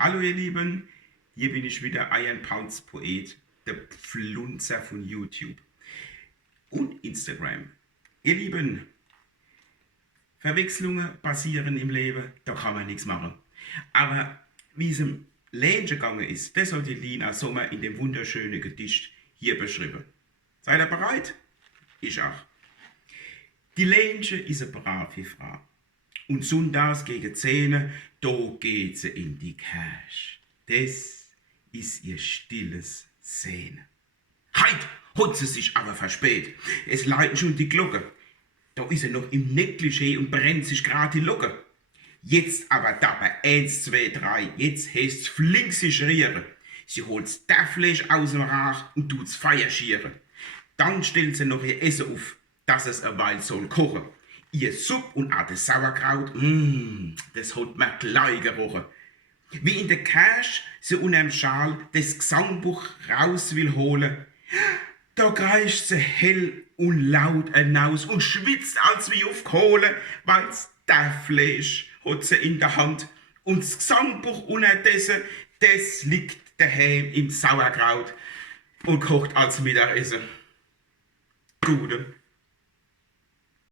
Hallo ihr Lieben, hier bin ich wieder, Iron Pounds Poet, der Pflunzer von YouTube und Instagram. Ihr Lieben, Verwechslungen passieren im Leben, da kann man nichts machen. Aber wie es im Leben gegangen ist, das hat die Lina Sommer in dem wunderschönen Gedicht hier beschrieben. Seid ihr bereit? Ich auch. Die Lenche ist eine brave Frau. Und sonntags gegen 10, da geht sie in die Kirche. Das ist ihr stilles Sehnen. Heit hat sie sich aber verspäht. Es läuten schon die Glocken. Da ist sie noch im Negligé und brennt sich gerade die Locke. Jetzt aber dabei 1, 2, 3, jetzt heißt's flink sich rieren. Sie holt's Fleisch aus dem Rach und tut's Feuer schieren. Dann stellt sie noch ihr Essen auf, dass es eine Weile soll kochen. Ihr Supp und auch das Sauerkraut, das hat mir gleich gerochen. Wie in der Kirche sie unterm Schal das Gesangbuch raus will holen, da kreischt sie hell und laut hinaus und schwitzt als wie auf Kohle, weil's Fleisch hat sie in der Hand und das Gesangbuch unterdessen, das liegt daheim im Sauerkraut und kocht als Mittagessen. Gute